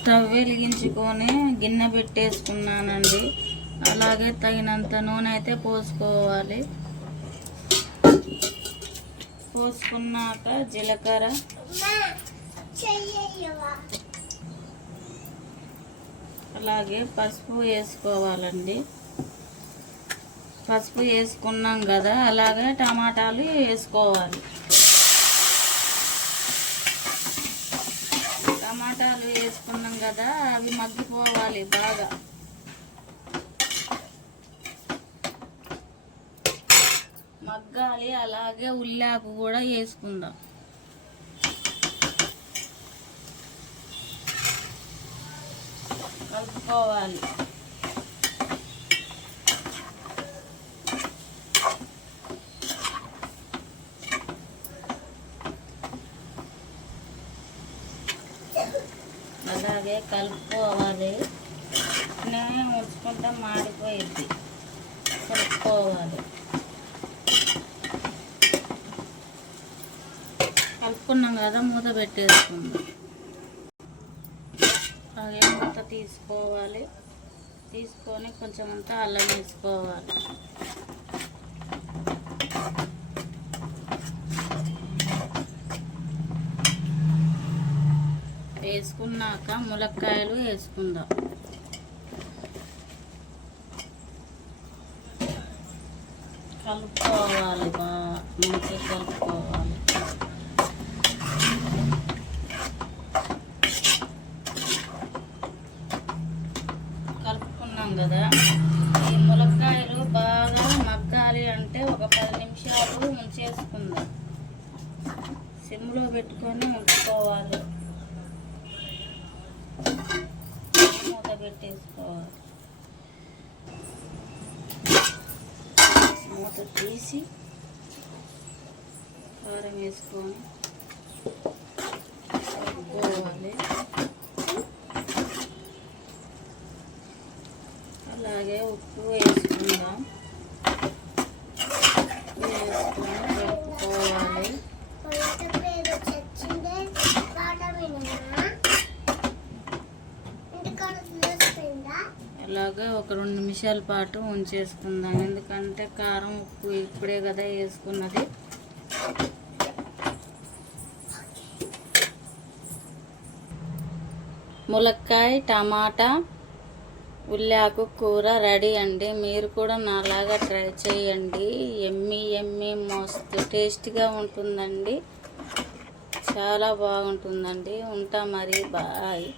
Stove వెలిగించుకొని గిన్నె పెట్టేసుకున్నానండి. అలాగే తగినంత నూనె అయితే పోసుకోవాలి. పోసుకున్నాక జీలకర్ర, అలాగే పసుపు వేసుకోవాలండి. పసుపు వేసుకున్నాం కదా, అలాగే టమాటాలు వేసుకోవాలి. టమాటాలు వేసుకున్నాం కదా, అవి మగ్గిపోవాలి బాగా. మగ్గాలి. అలాగే ఉల్లాకు కూడా వేసుకుందాం. కలుపుకోవాలి. అలాగే కలుపుకోవాలి. నేను ఉంచుకుంటే మాడిపోయింది. కలుపుకోవాలి. కలుపుకున్నాం కదా, మూత పెట్టేసుకుందాం. అలాగే మూత తీసుకోవాలి. తీసుకొని కొంచెం అంతా అల్లం వేసుకోవాలి. వేసుకున్నాక ములక్కాయలు వేసుకుందాం. కలుపుకోవాలి. బాగా మంచిగా కలుపుకోవాలి. కలుపుకున్నాం కదా, ఈ ములక్కాయలు బాగా మగ్గాలి అంటే ఒక 10 నిమిషాలు ఉంచేసుకుందాం. సిమ్లో పెట్టుకొని ఉంచుకోవాలి. మూత పెట్టేసుకోవాలి. మూత తీసి కారం వేసుకొని కలుపుకోవాలి. అలాగే ఉప్పు వేసుకుందాం. వేసుకొని కలుపుకోవాలి. అలాగే ఒక 2 నిమిషాల పాటు ఉంచేసుకుందాం. ఎందుకంటే కారం ఉప్పు ఇప్పుడే కదా వేసుకున్నది. ములక్కాయ, టమాటా, ఉల్లాకు కూర రెడీ అండి. మీరు కూడా నాలాగా ట్రై చేయండి. ఎమ్మి మస్తు టేస్ట్గా ఉంటుందండి. చాలా బాగుంటుందండి. ఉంటా మరి, బాయ్.